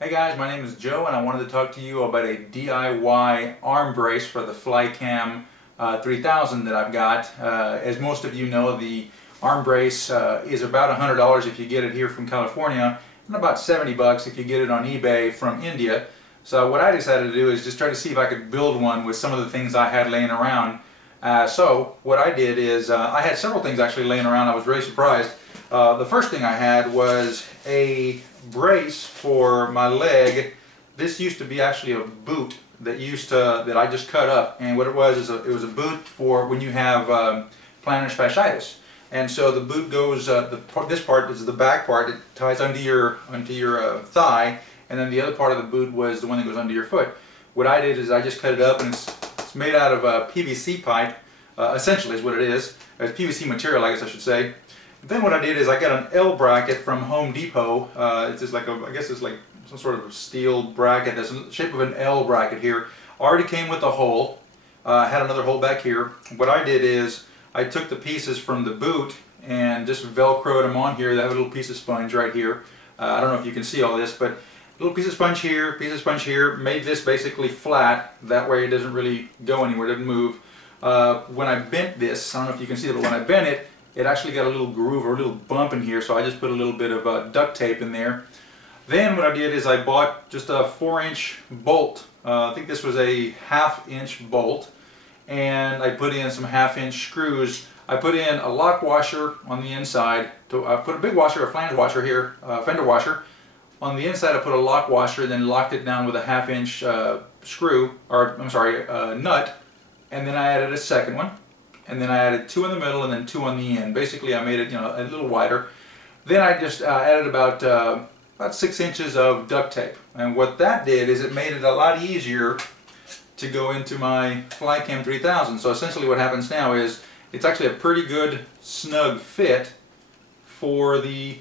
Hey guys, my name is Joe and I wanted to talk to you about a DIY arm brace for the Flycam 3000 that I've got. As most of you know, the arm brace is about $100 if you get it here from California and about $70 if you get it on eBay from India. So what I decided to do is just try to see if I could build one with some of the things I had laying around. So what I did is I had several things actually laying around. I was really surprised. The first thing I had was a brace for my leg. This used to be actually a boot that I just cut up, and what it was is it was a boot for when you have plantar fasciitis. And so the boot goes, this part is the back part. It ties under your thigh, and then the other part of the boot was the one that goes under your foot. What I did is I just cut it up, and it's made out of a PVC pipe, essentially is what it is. It's PVC material, I guess I should say. Then what I did is I got an L bracket from Home Depot. It's just like I guess it's like some sort of steel bracket that's in the shape of an L bracket here. Already came with a hole. Had another hole back here. What I did is I took the pieces from the boot and just velcroed them on here. They have a little piece of sponge right here. I don't know if you can see all this, but a little piece of sponge here, piece of sponge here. Made this basically flat. That way it doesn't really go anywhere, it doesn't move. When I bent this, I don't know if you can see it, but when I bent it, it actually got a little groove or a little bump in here, so I just put a little bit of duct tape in there. Then what I did is I bought just a 4-inch bolt. I think this was a 1/2-inch bolt, and I put in some 1/2-inch screws. I put in a lock washer on the inside. I put a big washer, a flange washer here, fender washer. On the inside I put a lock washer, then locked it down with a 1/2-inch screw, or I'm sorry, nut, and then I added a second one. And then I added 2 in the middle and then 2 on the end. Basically I made it, a little wider. Then I just added about 6 inches of duct tape. And what that did is it made it a lot easier to go into my Flycam 3000. So essentially what happens now is it's actually a pretty good snug fit for the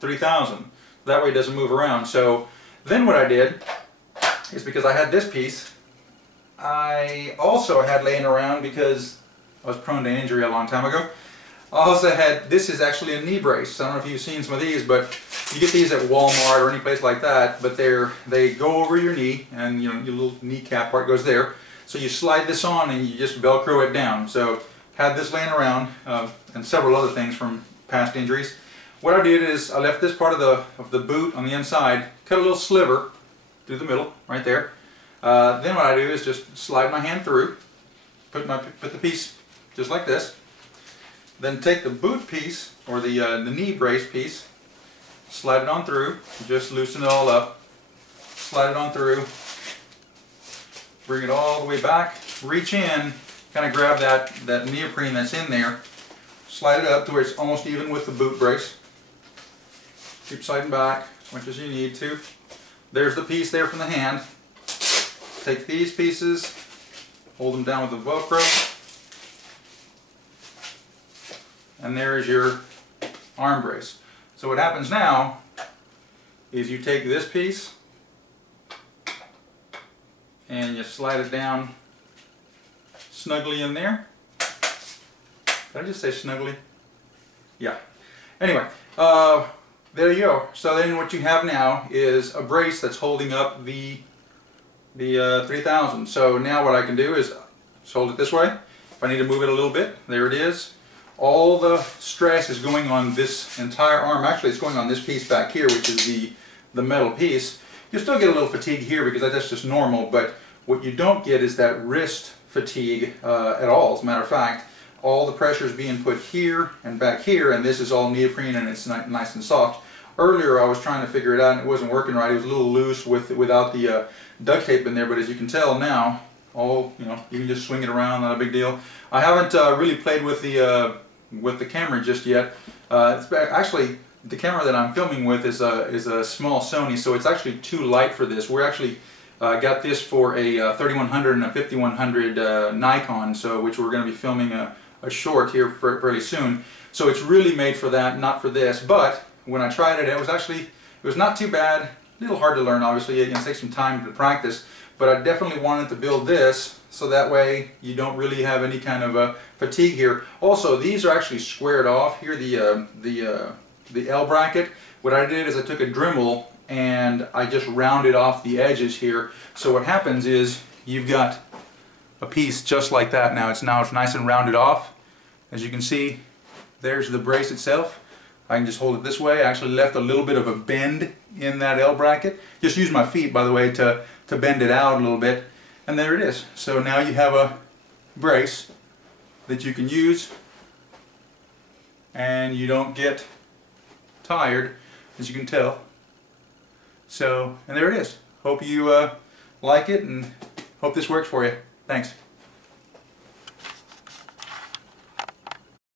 3000. That way it doesn't move around. So then what I did is, because I had this piece, I also had laying around, because I was prone to injury a long time ago. I also had, this is actually a knee brace. I don't know if you've seen some of these, but you get these at Walmart or any place like that, but they go over your knee, and your little kneecap part goes there. So you slide this on and you just Velcro it down. So had this laying around, and several other things from past injuries. What I did is I left this part of the boot on the inside, cut a little sliver through the middle, right there. Then what I do is just slide my hand through, put the piece just like this. Then take the boot piece, or the knee brace piece, slide it on through, just loosen it all up, slide it on through, bring it all the way back, reach in, kind of grab that neoprene that's in there, slide it up to where it's almost even with the boot brace. Keep sliding back as much as you need to. There's the piece there from the hand. Take these pieces, hold them down with the Velcro, and there is your arm brace. So what happens now is you take this piece and you slide it down snugly in there. Did I just say snugly? Yeah. Anyway, there you go. So then what you have now is a brace that's holding up the 3000. So now what I can do is just hold it this way. If I need to move it a little bit, there it is. All the stress is going on this entire arm. Actually, it's going on this piece back here, which is the metal piece. You'll still get a little fatigue here because that's just normal, but what you don't get is that wrist fatigue at all. As a matter of fact, all the pressure is being put here and back here, and this is all neoprene and it's nice and soft. Earlier I was trying to figure it out and it wasn't working right. It was a little loose without the duct tape in there, but as you can tell now, you can just swing it around, not a big deal. I haven't really played with the camera just yet. Actually, the camera that I'm filming with is a small Sony, so it's actually too light for this. We're actually got this for a 3100 and a 5100 Nikon, which we're going to be filming a short here fairly soon. So it's really made for that, not for this. But when I tried it, it was not too bad. A little hard to learn, obviously. It can take some time to practice. But I definitely wanted to build this so that way you don't really have any kind of fatigue here. Also, these are actually squared off here, the L bracket. What I did is I took a Dremel and I just rounded off the edges here. So what happens is you've got a piece just like that now. It's nice and rounded off. As you can see, there's the brace itself. I can just hold it this way. I actually left a little bit of a bend in that L bracket. Just use my feet, by the way, to bend it out a little bit. And there it is. So now you have a brace that you can use and you don't get tired, as you can tell. So, and there it is. Hope you like it and hope this works for you. Thanks.